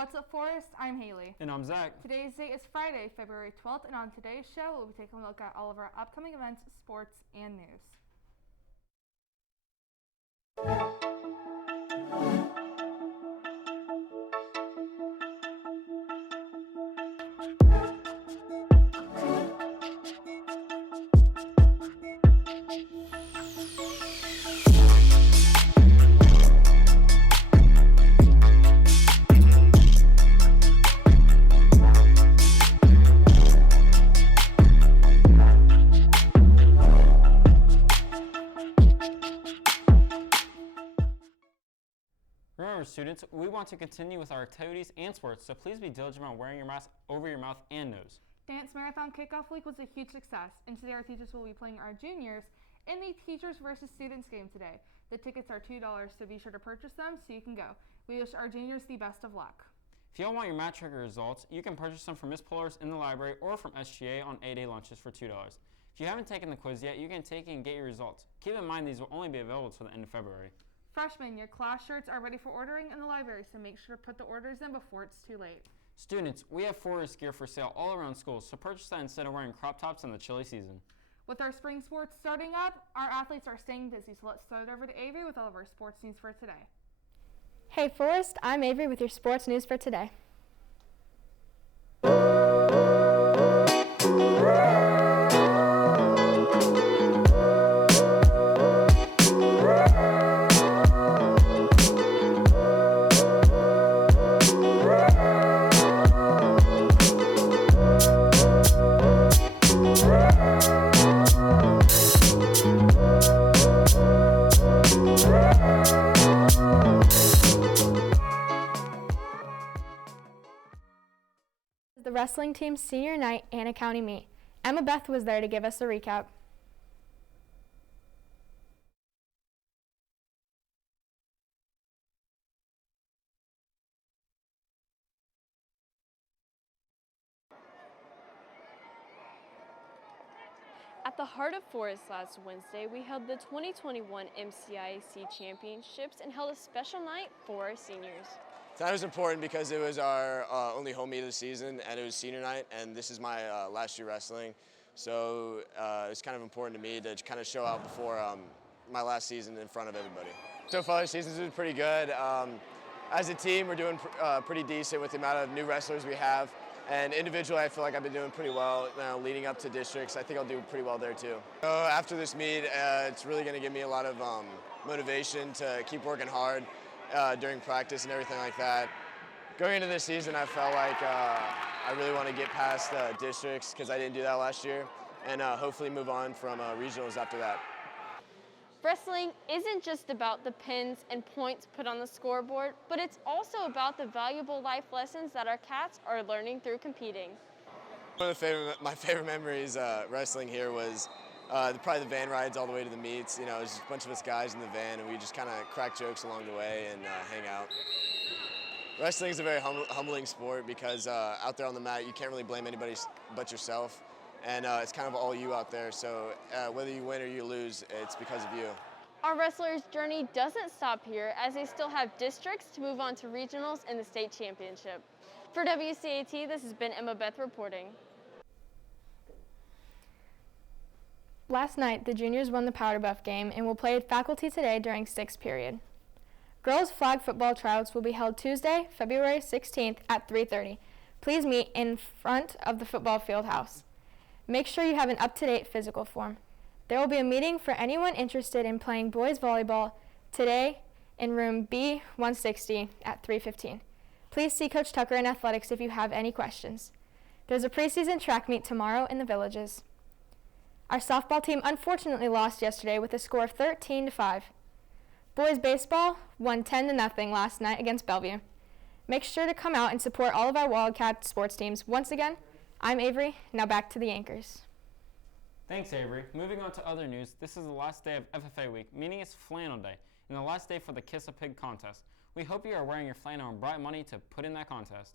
What's up, Forest? I'm Haley. And I'm Zach. Today's date is Friday, February 12th, and on today's show, we'll be taking a look at all of our upcoming events, sports, and news. Remember, students, we want to continue with our activities and sports, so please be diligent about wearing your mask over your mouth and nose. Dance Marathon Kickoff Week was a huge success, and today our teachers will be playing our juniors in the Teachers versus Students game today. The tickets are $2, so be sure to purchase them so you can go. We wish our juniors the best of luck. If you all want your match record results, you can purchase them from Miss Pullers in the library or from SGA on A-Day lunches for $2. If you haven't taken the quiz yet, you can take it and get your results. Keep in mind these will only be available till the end of February. Freshmen, your class shirts are ready for ordering in the library, so make sure to put the orders in before it's too late. Students, we have forest gear for sale all around schools, so purchase that instead of wearing crop tops in the chilly season. With our spring sports starting up, our athletes are staying busy, so let's throw it over to Avery with all of our sports news for today. Hey Forest, I'm Avery with your sports news for today. The wrestling team's senior night Anna County meet. Emma Beth was there to give us a recap. At the heart of Forest last Wednesday, we held the 2021 MCIAC Championships and held a special night for our seniors. Tonight was important because it was our only home meet of the season, and it was senior night, and this is my last year wrestling. So it's kind of important to me to kind of show out before my last season in front of everybody. So far, the season's been pretty good. As a team, we're doing pretty decent with the amount of new wrestlers we have. And individually, I feel like I've been doing pretty well now leading up to districts. I think I'll do pretty well there too. So after this meet, it's really going to give me a lot of motivation to keep working hard during practice and everything like that. Going into this season, I felt like I really want to get past districts because I didn't do that last year, and hopefully move on from regionals after that. Wrestling isn't just about the pins and points put on the scoreboard, but it's also about the valuable life lessons that our cats are learning through competing. One of my favorite memories wrestling here was probably the van rides all the way to the meets. You know, it was just a bunch of us guys in the van, and we just kind of crack jokes along the way and hang out. Wrestling is a very humbling sport because out there on the mat, you can't really blame anybody but yourself. And it's kind of all you out there, so whether you win or you lose, it's because of you. Our wrestlers' journey doesn't stop here, as they still have districts to move on to regionals and the state championship. For WCAT, this has been Emma Beth reporting. Last night, the juniors won the Powder Buff game and will play at faculty today during 6th period. Girls flag football tryouts will be held Tuesday, February 16th at 3:30. Please meet in front of the football field house. Make sure you have an up-to-date physical form. There will be a meeting for anyone interested in playing boys volleyball today in room B160 at 3:15. Please see Coach Tucker in athletics if you have any questions. There's a preseason track meet tomorrow in the Villages. Our softball team unfortunately lost yesterday with a score of 13-5. Boys baseball won 10-0 last night against Bellevue. Make sure to come out and support all of our Wildcat sports teams. Once again, I'm Avery. Now back to the anchors. Thanks, Avery. Moving on to other news, this is the last day of FFA week, meaning it's Flannel Day, and the last day for the Kiss a Pig contest. We hope you are wearing your flannel and brought money to put in that contest.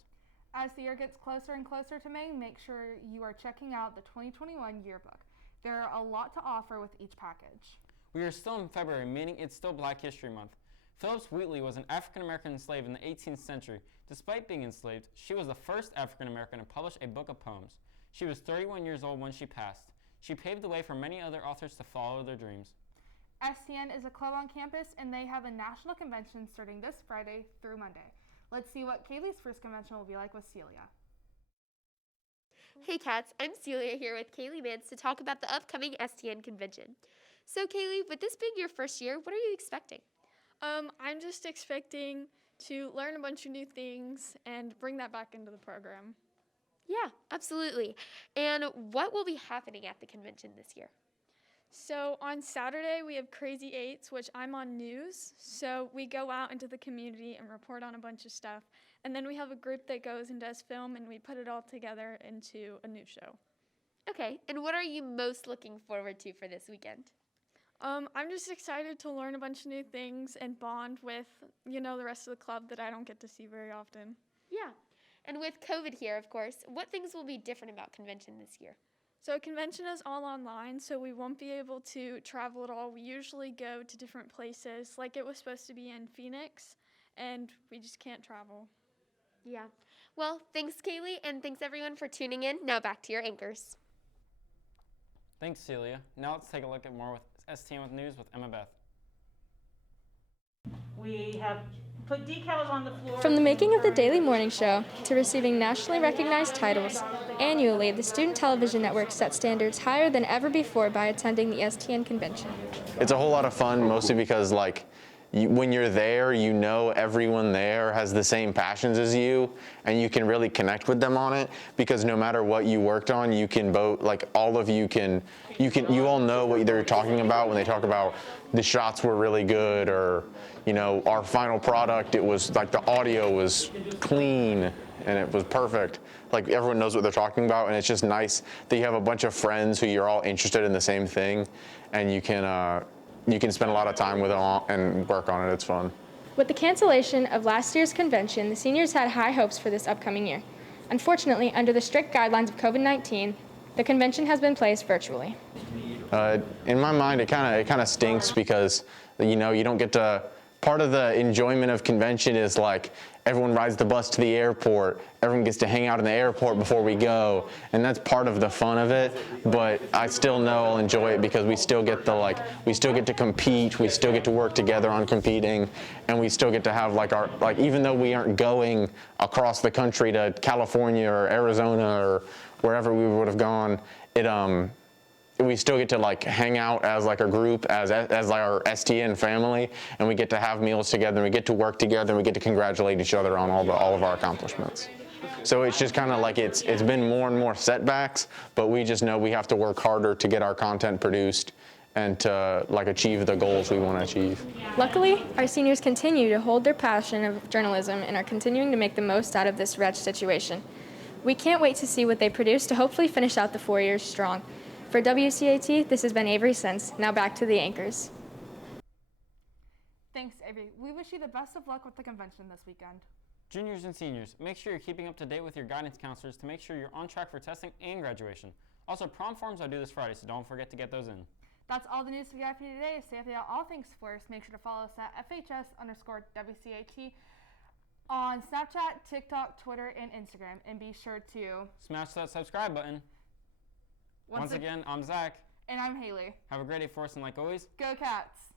As the year gets closer and closer to May, make sure you are checking out the 2021 yearbook. There are a lot to offer with each package. We are still in February, meaning it's still Black History Month. Phillips Wheatley was an African-American slave in the 18th century. Despite being enslaved, she was the first African-American to publish a book of poems. She was 31 years old when she passed. She paved the way for many other authors to follow their dreams. STN is a club on campus, and they have a national convention starting this Friday through Monday. Let's see what Kaylee's first convention will be like with Celia. Hey Cats, I'm Celia here with Kaylee Mance to talk about the upcoming STN convention. So Kaylee, with this being your first year, what are you expecting? I'm just expecting to learn a bunch of new things and bring that back into the program. Yeah, absolutely. And what will be happening at the convention this year? So on Saturday, we have Crazy Eights, which I'm on news. So we go out into the community and report on a bunch of stuff. And then we have a group that goes and does film, and we put it all together into a new show. Okay, and what are you most looking forward to for this weekend? I'm just excited to learn a bunch of new things and bond with, the rest of the club that I don't get to see very often. Yeah, and with COVID here, of course, what things will be different about convention this year? So convention is all online, so we won't be able to travel at all. We usually go to different places, like it was supposed to be in Phoenix, and we just can't travel. Yeah. Well, thanks, Kaylee, and thanks everyone for tuning in. Now back to your anchors. Thanks, Celia. Now let's take a look at more with STN with News with Emma Beth. We have put decals on the floor. From the making of the Daily Morning Show to receiving nationally recognized titles, annually the Student Television Network sets standards higher than ever before by attending the STN convention. It's a whole lot of fun, mostly because when you're there, everyone there has the same passions as you, and you can really connect with them on it, because no matter what you worked on, you can both, all of you all know what they're talking about when they talk about the shots were really good, or, our final product, it was the audio was clean and it was perfect. Everyone knows what they're talking about, and it's just nice that you have a bunch of friends who you're all interested in the same thing, and you can spend a lot of time with them and work on it. It's fun. With the cancellation of last year's convention, the seniors had high hopes for this upcoming year. Unfortunately, under the strict guidelines of COVID-19, the convention has been placed virtually. In my mind, it kind of stinks because, you don't get to. Part of the enjoyment of convention is everyone rides the bus to the airport, everyone gets to hang out in the airport before we go, and that's part of the fun of it. But I still know I'll enjoy it because we still get to compete, we still get to work together on competing, and we still get to have even though we aren't going across the country to California or Arizona or wherever we would have gone, we still get to hang out as a group, as our STN family, and we get to have meals together, and we get to work together, and we get to congratulate each other on all of our accomplishments. So it's just kind of it's been more and more setbacks, but we just know we have to work harder to get our content produced and to achieve the goals we want to achieve. Luckily, our seniors continue to hold their passion of journalism and are continuing to make the most out of this wretched situation. We can't wait to see what they produce to hopefully finish out the 4 years strong. For WCAT, this has been Avery Sense. Now back to the anchors. Thanks, Avery. We wish you the best of luck with the convention this weekend. Juniors and seniors, make sure you're keeping up to date with your guidance counselors to make sure you're on track for testing and graduation. Also, prom forms are due this Friday, so don't forget to get those in. That's all the news we got for you today. Stay up to all things sports. Make sure to follow us at FHS_WCAT on Snapchat, TikTok, Twitter, and Instagram. And be sure to smash that subscribe button. Once again, I'm Zach. And I'm Haley. Have a great day for us, and like always, go Cats!